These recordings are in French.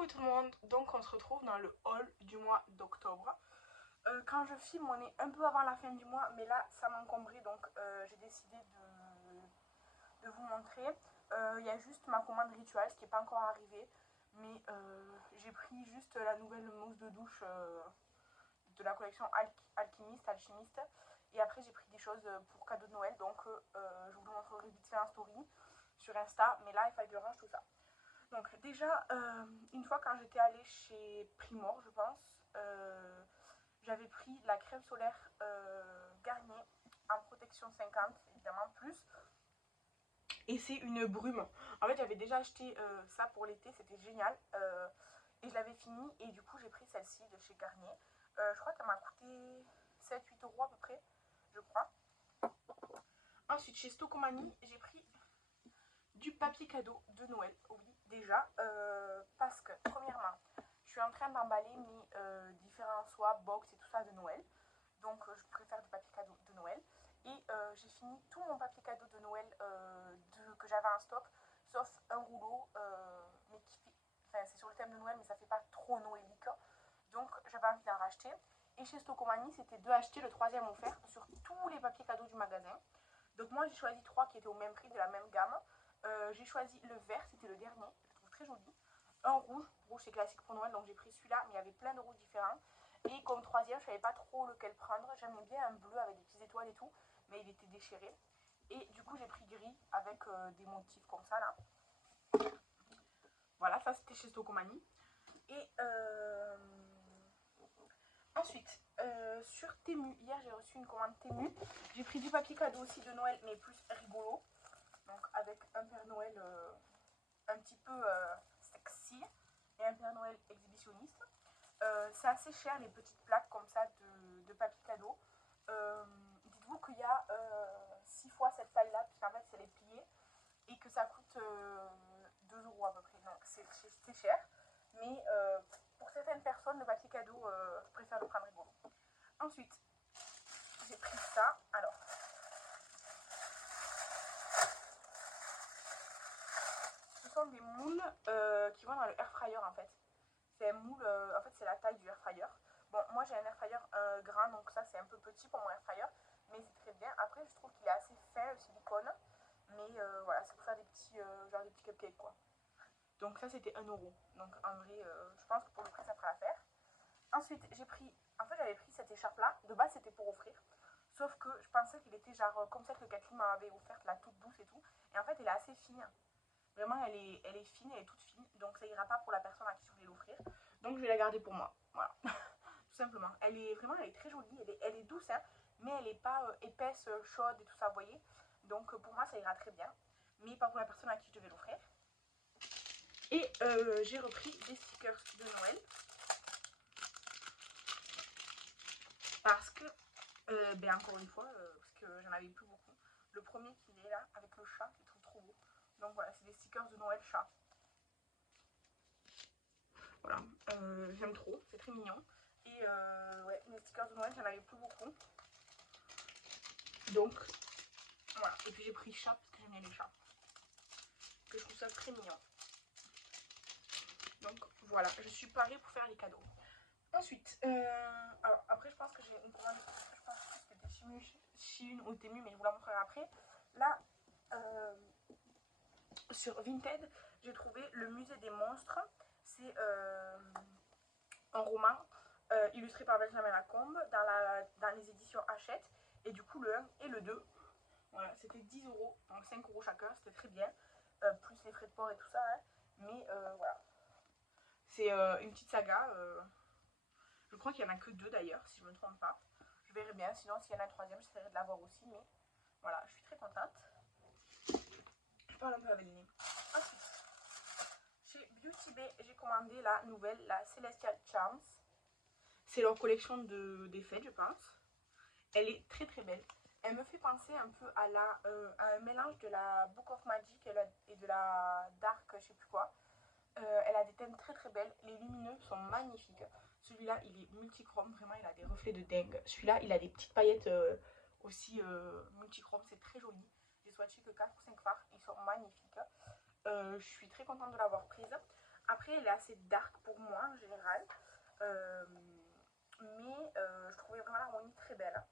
Coucou tout le monde, donc on se retrouve dans le haul du mois d'octobre. Quand je filme, on est un peu avant la fin du mois, mais là ça m'encombrait, donc j'ai décidé de vous montrer. Il y a juste ma commande rituelle, ce qui n'est pas encore arrivé, mais j'ai pris juste la nouvelle mousse de douche de la collection Alchimiste. Et après j'ai pris des choses pour cadeau de Noël, donc je vous le montrerai vite fait en story sur Insta, mais là il fallait que je range tout ça. Donc déjà, une fois quand j'étais allée chez Primor, je pense, j'avais pris la crème solaire Garnier en protection 50, évidemment plus. Et c'est une brume. En fait, j'avais déjà acheté ça pour l'été, c'était génial. Et je l'avais fini et du coup, j'ai pris celle-ci de chez Garnier. Je crois qu'elle m'a coûté 7-8 € à peu près, je crois. Ensuite, chez Stocomanie, j'ai pris du papier cadeau de Noël, oui, déjà, parce que, premièrement, je suis en train d'emballer mes différents soies, box et tout ça de Noël, donc je préfère du papier cadeau de Noël, et j'ai fini tout mon papier cadeau de Noël que j'avais en stock, sauf un rouleau, mais qui fait, enfin c'est sur le thème de Noël, mais ça fait pas trop noëlique, donc j'avais envie d'en racheter, et chez Stocomanie, c'était de acheter le troisième offert sur tous les papiers cadeaux du magasin. Donc moi j'ai choisi 3 qui étaient au même prix, de la même gamme. J'ai choisi le vert, c'était le dernier, je le trouve très joli. Un rouge, rouge c'est classique pour Noël, donc j'ai pris celui-là, mais il y avait plein de rouges différents. Et comme troisième, je savais pas trop lequel prendre. J'aimais bien un bleu avec des petites étoiles et tout, mais il était déchiré. Et du coup j'ai pris gris avec des motifs comme ça là. Voilà, ça c'était chez Stocomanie. Et ensuite, sur Temu, hier j'ai reçu une commande Temu. J'ai pris du papier cadeau aussi de Noël, mais plus rigolo. Donc avec un Père Noël un petit peu sexy et un Père Noël exhibitionniste. C'est assez cher les petites plaques comme ça de papier cadeau. Dites-vous qu'il y a 6 fois cette taille là, puisqu'en fait c'est les pliés, et que ça coûte 2 € à peu près. Donc c'est cher, mais pour certaines personnes le papier cadeau, je préfère le prendre rigolo. Ensuite, j'ai pris ça. Alors, ce sont des moules qui vont dans le air fryer en fait. C'est un moule, en fait c'est la taille du air fryer. Bon, moi j'ai un air fryer grand, donc ça c'est un peu petit pour mon air fryer, mais c'est très bien. Après je trouve qu'il est assez fin le silicone, mais voilà, c'est pour faire des petits, genre des petits cupcakes quoi. Donc ça c'était 1 €. Donc en vrai, je pense que pour le prix ça fera l'affaire. Ensuite j'ai pris, en fait j'avais pris cette écharpe là, de base c'était pour offrir. Sauf que je pensais qu'il était genre comme celle que Kathleen m'avait offerte, la toute douce et tout. Et en fait elle est assez fine. Vraiment, elle est fine, elle est toute fine, donc ça ira pas pour la personne à qui je voulais l'offrir. Donc je vais la garder pour moi, voilà, tout simplement. Elle est très jolie, elle est douce, hein, mais elle n'est pas épaisse, chaude et tout ça, vous voyez. Donc pour moi, ça ira très bien, mais pas pour la personne à qui je devais l'offrir. Et j'ai repris des stickers de Noël. Parce que, ben encore une fois, parce que j'en avais plus beaucoup. Le premier qui est là, avec le chat, je le trouve trop beau. Donc voilà, c'est des stickers de Noël chat. Voilà, j'aime trop, c'est très mignon. Et ouais, mes stickers de Noël, j'en avais plus beaucoup. Donc, voilà. Et puis j'ai pris chat parce que j'aime bien les chats. Que je trouve ça très mignon. Donc voilà, je suis parée pour faire les cadeaux. Ensuite, alors après je pense que j'ai une commande, je pense que c'était Shein ou Temu, mais je vous la montrerai après. Là, sur Vinted, j'ai trouvé le musée des monstres. C'est un roman illustré par Benjamin Lacombe dans les éditions Hachette. Et du coup, le 1 et le 2, voilà, c'était 10 €, donc 5 € chacun, c'était très bien. Plus les frais de port et tout ça. Hein. Mais voilà. C'est une petite saga. Je crois qu'il n'y en a que 2 d'ailleurs, si je ne me trompe pas. Je verrai bien, sinon s'il y en a un troisième, j'essaierai de l'avoir aussi. Mais voilà, je suis très contente. Je parle un peu avec le nez. Ensuite, chez Beauty Bay, j'ai commandé la nouvelle, la Celestial Charms. C'est leur collection des fêtes, je pense. Elle est très très belle. Elle me fait penser un peu à un mélange de la Book of Magic et de la Dark, je sais plus quoi. Elle a des thèmes très très belles. Les lumineux sont magnifiques. Celui-là, il est multichrome. Vraiment, il a des reflets de dingue. Celui-là, il a des petites paillettes aussi multichrome. C'est très joli. J'ai swatché que 4 ou 5 fards. Ils sont magnifiques. Je suis très contente de l'avoir prise. Après, elle est assez dark pour moi en général. Mais je trouvais vraiment l'harmonie très belle.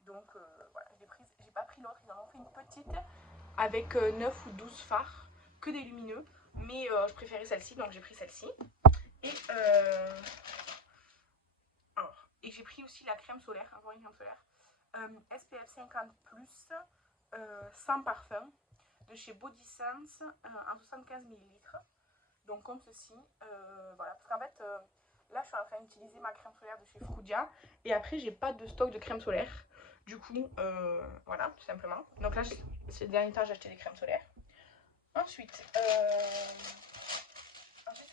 Donc voilà, j'ai pas pris l'autre. Ils en ont fait une petite avec 9 ou 12 fards, que des lumineux. Mais je préférais celle-ci, donc j'ai pris celle-ci. Et, et j'ai pris aussi la crème solaire, encore une crème solaire. SPF 50+, sans parfum, de chez Body Sense, en 75 ml. Donc comme ceci, voilà. Parce qu'en fait, là je suis en train d'utiliser ma crème solaire de chez Frudia. Et après, j'ai pas de stock de crème solaire. Du coup, voilà, tout simplement. Donc là, ces derniers temps, j'ai acheté des crèmes solaires. Ensuite, ça,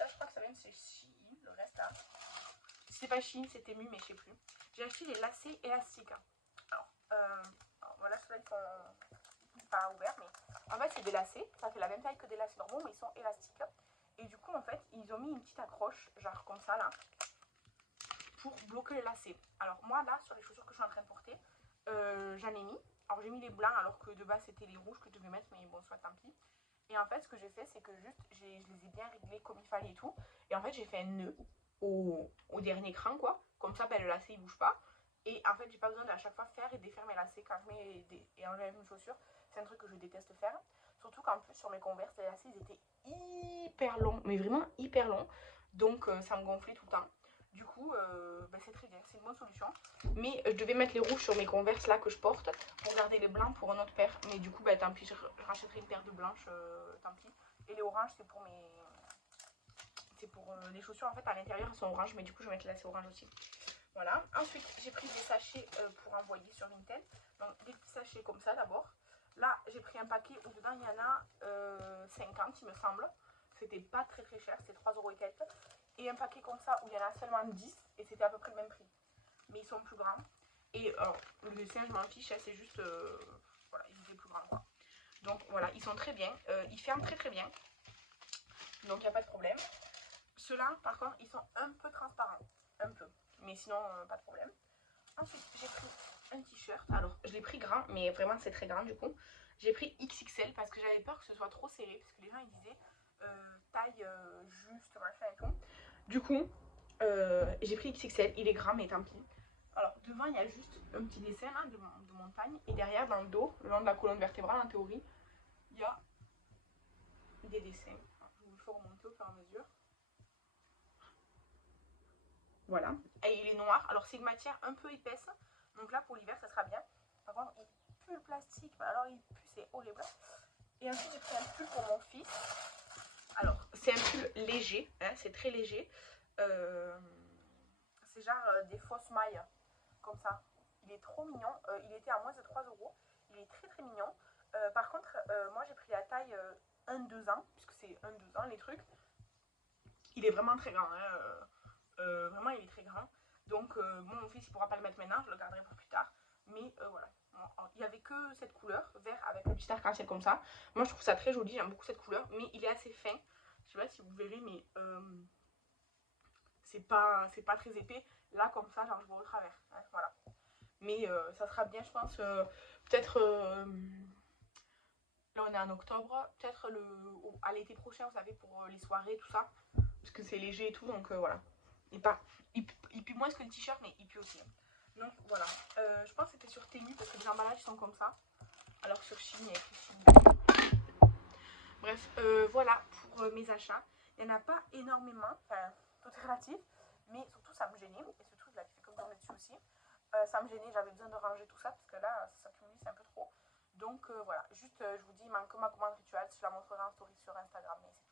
je crois que ça vient de chez Shein, le reste là. Si c'est pas Shein, c'était Temu, mais je sais plus. J'ai acheté les lacets élastiques. Alors voilà, ceux-là, ils sont pas ouverts, mais en fait, c'est des lacets. Ça fait la même taille que des lacets normaux, mais ils sont élastiques. Et du coup, en fait, ils ont mis une petite accroche, genre comme ça, là, pour bloquer les lacets. Alors moi, là, sur les chaussures que je suis en train de porter, j'en ai mis. Alors j'ai mis les blancs, alors que de base, c'était les rouges que je devais mettre, mais bon, soit tant pis. Et en fait, ce que j'ai fait, c'est que juste, je les ai bien réglés comme il fallait et tout. Et en fait, j'ai fait un nœud au dernier cran, quoi. Comme ça, ben, le lacet, il bouge pas. Et en fait, j'ai pas besoin de à chaque fois faire et défaire mes lacets quand je mets et enlève une chaussure. C'est un truc que je déteste faire. Surtout qu'en plus, sur mes Converse, les lacets, ils étaient hyper longs. Mais vraiment hyper longs. Donc, ça me gonflait tout le temps. Du coup, ben, c'est très bien. C'est une bonne solution. Mais je devais mettre les rouges sur mes Converse là que je porte pour garder les blancs pour une autre paire. Mais du coup, ben, tant pis, je rachèterai une paire de blanches. Tant pis. Et les oranges, c'est pour mes... C'est pour les chaussures, en fait, à l'intérieur, elles sont oranges. Mais du coup, je vais mettre les lacets orange aussi. Voilà. Ensuite, j'ai pris des sachets pour envoyer sur Vinted. Donc, des petits sachets comme ça d'abord. Là, j'ai pris un paquet où dedans, il y en a 50, il me semble. C'était pas très très cher, c'est 3 € et quelques. Et un paquet comme ça où il y en a seulement 10 et c'était à peu près le même prix. Mais ils sont plus grands. Et le dessin, je m'en fiche, c'est juste... voilà, ils étaient plus grands quoi. Donc voilà, ils sont très bien. Ils ferment très très bien. Donc il n'y a pas de problème. Ceux-là, par contre, ils sont un peu transparents. Un peu. Mais sinon, pas de problème. Ensuite, j'ai pris un t-shirt. Alors, je l'ai pris grand, mais vraiment, c'est très grand du coup. J'ai pris XXL parce que j'avais peur que ce soit trop serré. Parce que les gens, ils disaient taille juste, machin et tout. Du coup, j'ai pris XXL. Il est grand, mais tant pis. Alors, devant, il y a juste un petit dessin là, de montagne. Et derrière, dans le dos, le long de la colonne vertébrale, en théorie, il y a des dessins. Alors, je vous le fais remonter au fur et à mesure. Voilà. Et il est noir. Alors, c'est une matière un peu épaisse. Donc là, pour l'hiver, ça sera bien. Par contre, il pue le plastique. Alors, il pue, c'est horrible. Et ensuite, j'ai pris un pull pour mon fils. Alors, c'est un pull léger. Hein, c'est très léger. C'est genre des fausses mailles. Comme ça. Il est trop mignon. Il était à moins de 3 €. Il est très très mignon. Par contre, moi, j'ai pris la taille 1-2 ans. Puisque c'est 1-2 ans, les trucs. Il est vraiment très grand. Hein, vraiment, il est très grand. Donc, mon fils, il pourra pas le mettre maintenant, je le garderai pour plus tard. Mais voilà. Il n'y avait que cette couleur, vert avec le petit arc-en-ciel comme ça. Moi, je trouve ça très joli, j'aime beaucoup cette couleur. Mais il est assez fin. Je sais pas si vous verrez, mais c'est pas très épais. Là, comme ça, genre, je vois au travers. Hein, voilà. Mais ça sera bien, je pense. Peut-être. Là, on est en octobre. Peut-être à l'été prochain, vous savez, pour les soirées, tout ça. Parce que c'est léger et tout, donc voilà. Il pue moins que le t-shirt, mais il pue aussi. Donc voilà. Je pense que c'était sur Temu parce que les emballages sont comme ça. Alors que sur Shein, il y a écrit Shein. Bref, voilà pour mes achats. Il n'y en a pas énormément. Enfin, tout est relatif. Mais surtout, ça me gênait. Et ce truc là qui fait comme tourner dessus aussi. Ça me gênait. J'avais besoin de ranger tout ça parce que là, ça s'accumule, c'est un peu trop. Donc voilà. Juste, je vous dis, il manque ma commande rituelle. Je la montrerai en story sur Instagram. Mais c'est tout.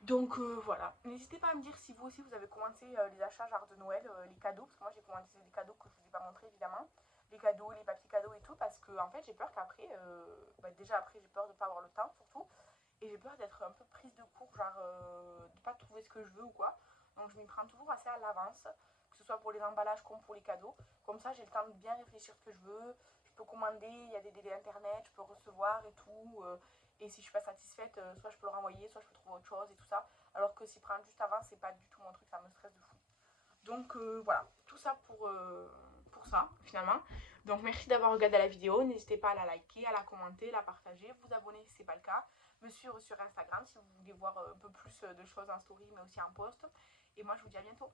Donc voilà, n'hésitez pas à me dire si vous aussi vous avez commencé les achats genre de Noël, les cadeaux, parce que moi j'ai commencé des cadeaux que je ne vous ai pas montré évidemment, les cadeaux, les papiers cadeaux et tout, parce que en fait j'ai peur qu'après, déjà après j'ai peur de ne pas avoir le temps surtout, et j'ai peur d'être un peu prise de court, genre de ne pas trouver ce que je veux ou quoi, donc je m'y prends toujours assez à l'avance, que ce soit pour les emballages comme pour les cadeaux, comme ça j'ai le temps de bien réfléchir ce que je veux, je peux commander, il y a des délais internet, je peux recevoir et tout, et si je suis pas satisfaite, soit je peux le renvoyer, soit je peux trouver autre chose et tout ça. Alors que s'y prendre juste avant, c'est pas du tout mon truc, ça me stresse de fou. Donc voilà, tout ça pour ça finalement. Donc merci d'avoir regardé la vidéo, n'hésitez pas à la liker, à la commenter, à la partager, vous abonner si c'est pas le cas. me suivre sur Instagram si vous voulez voir un peu plus de choses en story mais aussi en post. Et moi je vous dis à bientôt.